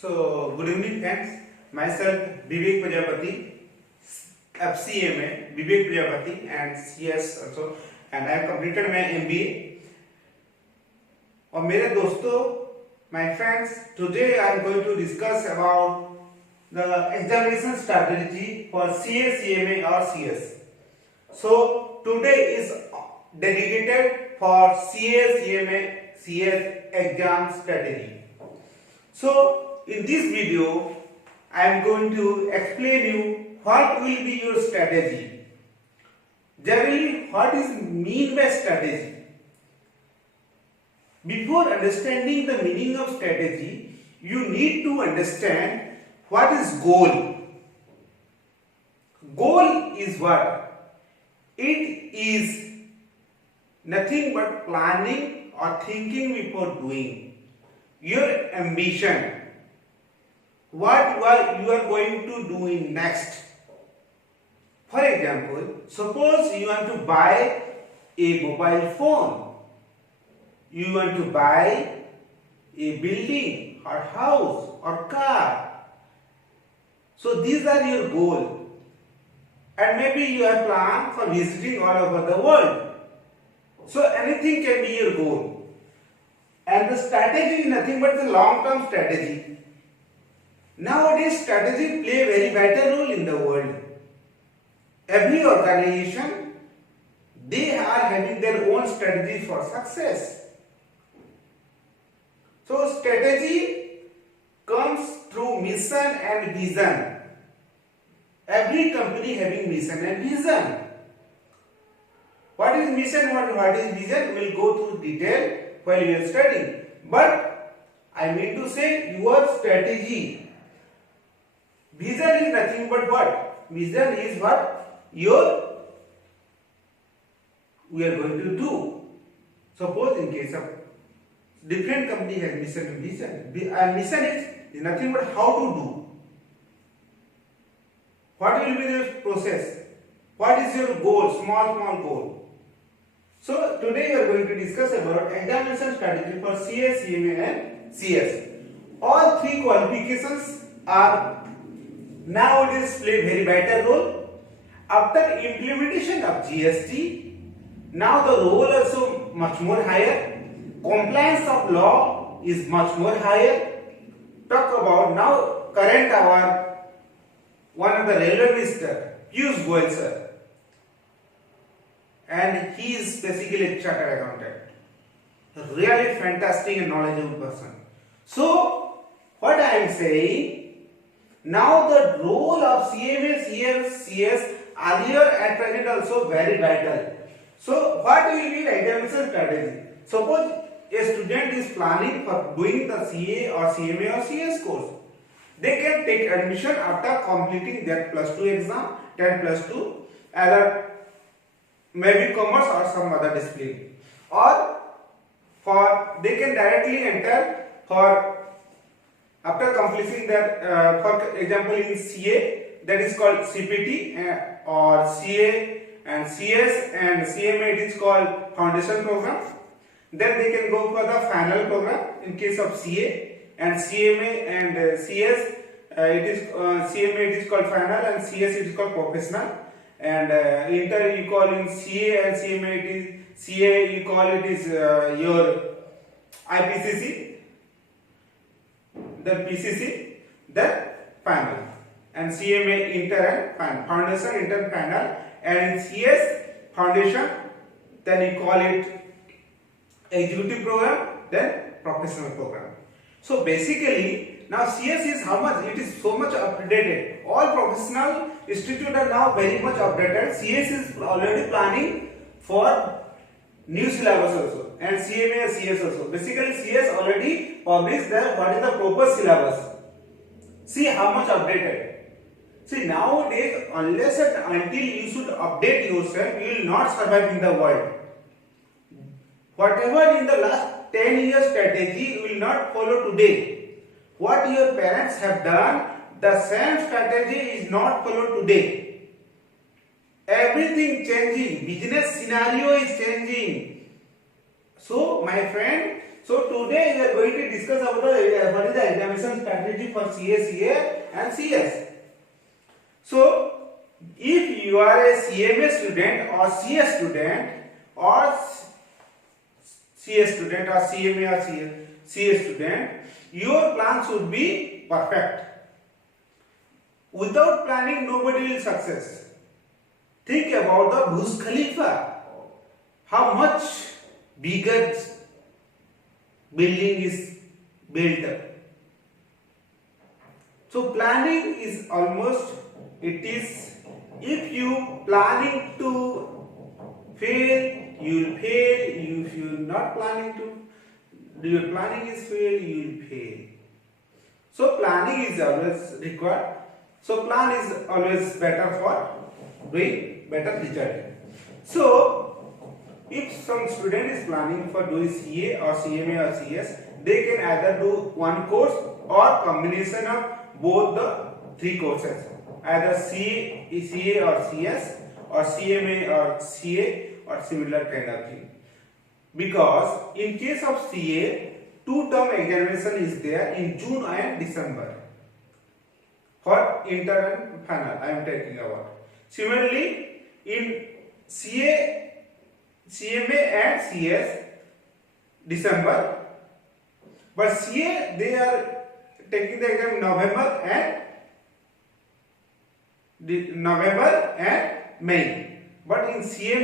So, good evening friends. Myself Vivek Prajapati, FCMA Vivek Prajapati and CS also, and I have completed my MBA. और मेरे दोस्तों, my friends, today I am going to discuss about the examination strategy for CA, CMA or CS. So today is dedicated for CA, CMA, CS exam strategy. So in this video, I am going to explain you what will be your strategy. Generally, what is mean by strategy? Before understanding the meaning of strategy, you need to understand what is goal. Goal is what? It is nothing but planning or thinking before doing. Your ambition. What you are going to do in next. For example, suppose you want to buy a mobile phone. You want to buy a building or house or car. So these are your goals. And maybe you have planned for visiting all over the world. So anything can be your goal. And the strategy is nothing but the long-term strategy. Nowadays, strategy play a very vital role in the world. Every organization, they are having their own strategy for success. So strategy comes through mission and vision. Every company having mission and vision. What is mission and what is vision? We will go through detail while you are studying. But I mean to say your strategy. Vision is nothing but what? Vision is what we are going to do. Suppose in case of different company has mission and vision. And mission is nothing but how to do. What will be the process? What is your goal? Small goal. So today we are going to discuss about examination strategy for CS, CMA and CS. All three qualifications are nowadays play very vital role. After implementation of GST, now the role also much more higher. Compliance of law is much more higher. Talk about now current hour, one of the railway minister, Piyush Goyal sir, and he is basically a chartered accountant. Really fantastic and knowledgeable person. So what I am saying, now the role of CMA, CS, CS earlier at present also very vital. So what will be the examination strategy? Suppose a student is planning for doing the CA or CMA or CS course. They can take admission after completing their +2 exam, 10+2, either maybe commerce or some other discipline. Or they can directly enter for after completing their, for example in CA, that is called CPT or CA and CS and CMA it is called foundation program. Then they can go for the final program in case of CA and CMA and CS. CMA it is called final and CS it is called professional. And inter you call in CA and CMA it is CA you call it is your IPCC. Then PCC, then final, and CMA inter and final, foundation, inter, final, and in CS foundation, then you call it executive program, then professional program. So basically, now CS is how much? It is so much updated. All professional institutes are now very much updated. CS is already planning for new syllabus also, and CMA and CS also. Basically, CS already published what is the proper syllabus. See how much updated. See nowadays, unless and until you should update yourself, you will not survive in the world. Whatever in the last 10 years strategy, you will not follow today. What your parents have done, the same strategy is not followed today. Everything changing, business scenario is changing. So my friend, So today we are going to discuss about what is the examination strategy for CA and CS. So if you are a CMA student or CS student or CS student or CMA or CS student, your plan should be perfect. Without planning, nobody will success. Think about the Burj Khalifa. How much bigger building is built up. So planning is almost, it is, if you planning to fail, you will fail. If you are not planning to, your planning is fail, you will fail. So planning is always required. So plan is always better for doing better result. So if some student is planning for doing CA or CMA or CS, they can either do one course or combination of both the three courses, either CA or CS or CMA or CA or similar kind of thing. Because in case of CA, two-term examination is there in June and December. For inter and final, I am taking about. Similarly, in CMA and CS, December, but CA they are taking the exam in November and May. But in CMA